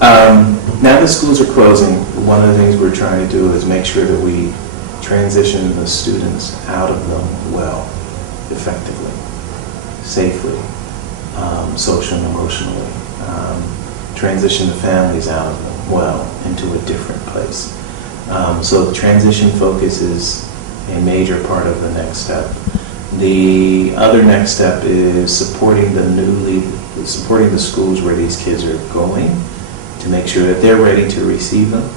Now that schools are closing, one of the things we're trying to do is make sure that we transition the students out of them well, effectively, safely, socially and emotionally. Transition the families out of them well into a different place. So the transition focus is a major part of the next step. The other next step is supporting the schools where these kids are going to make sure that they're ready to receive them,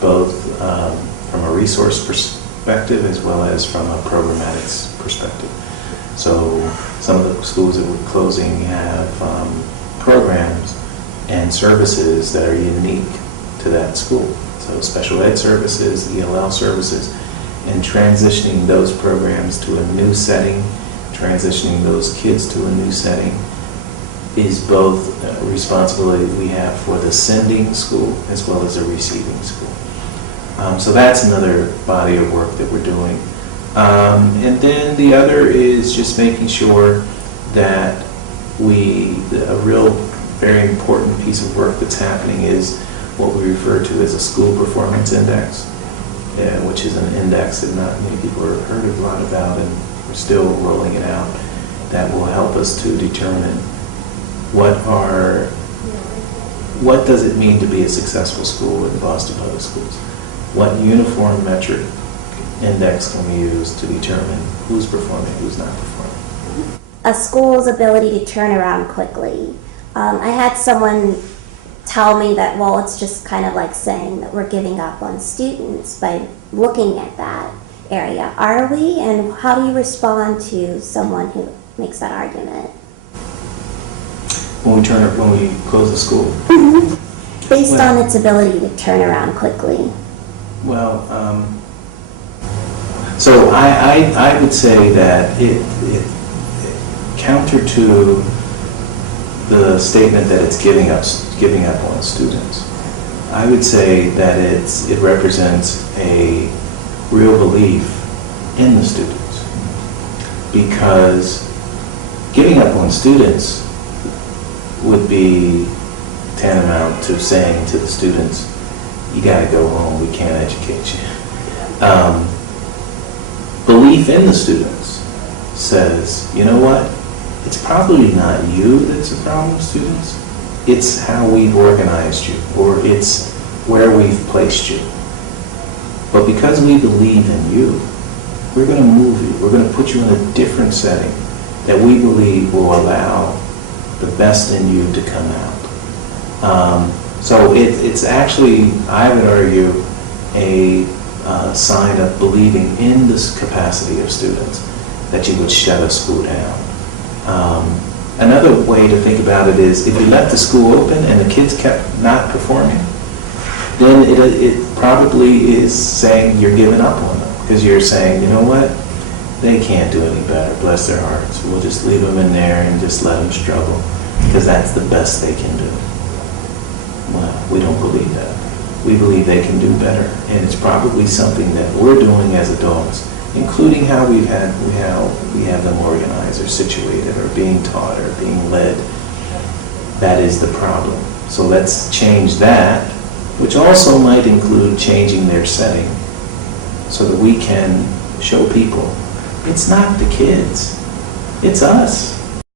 both from a resource perspective as well as from a programmatics perspective. So some of the schools that we're closing have programs and services that are unique to that school. So special ed services, ELL services, and transitioning those programs to a new setting, transitioning those kids to a new setting is both a responsibility we have for the sending school as well as the receiving school. So that's another body of work that we're doing. And then the other is just making sure that a real very important piece of work that's happening is what we refer to as a school performance index, which is an index that not many people have heard a lot about, and we're still rolling it out, that will help us to determine what does it mean to be a successful school in Boston Public Schools? What uniform metric index can we use to determine who's performing, who's not performing? A school's ability to turn around quickly. I had someone tell me that, well, it's just kind of like saying that we're giving up on students by looking at that area. Are we? And how do you respond to someone who makes that argument? When we close the school? Mm-hmm. Based on its ability to turn around quickly. Well, so I would say that it counter to the statement that it's giving up on students. I would say that it represents a real belief in the students, because giving up on students would be tantamount to saying to the students, you got to go home, we can't educate you. Belief in the students says, you know what, it's probably not you that's the problem, students. It's how we've organized you, or it's where we've placed you. But because we believe in you, we're going to move you. We're going to put you in a different setting that we believe will allow the best in you to come out. So it's actually, I would argue, a sign of believing in this capacity of students that you would shut a school down. Another way to think about it is, if you let the school open and the kids kept not performing, then it probably is saying you're giving up on them, because you're saying, you know what, they can't do any better, bless their hearts. We'll just leave them in there and just let them struggle, because that's the best they can do. Well, we don't believe that. We believe they can do better, and it's probably something that we're doing as adults, including how we have them organized or situated or being taught or being led. That is the problem. So let's change that, which also might include changing their setting so that we can show people it's not the kids, it's us.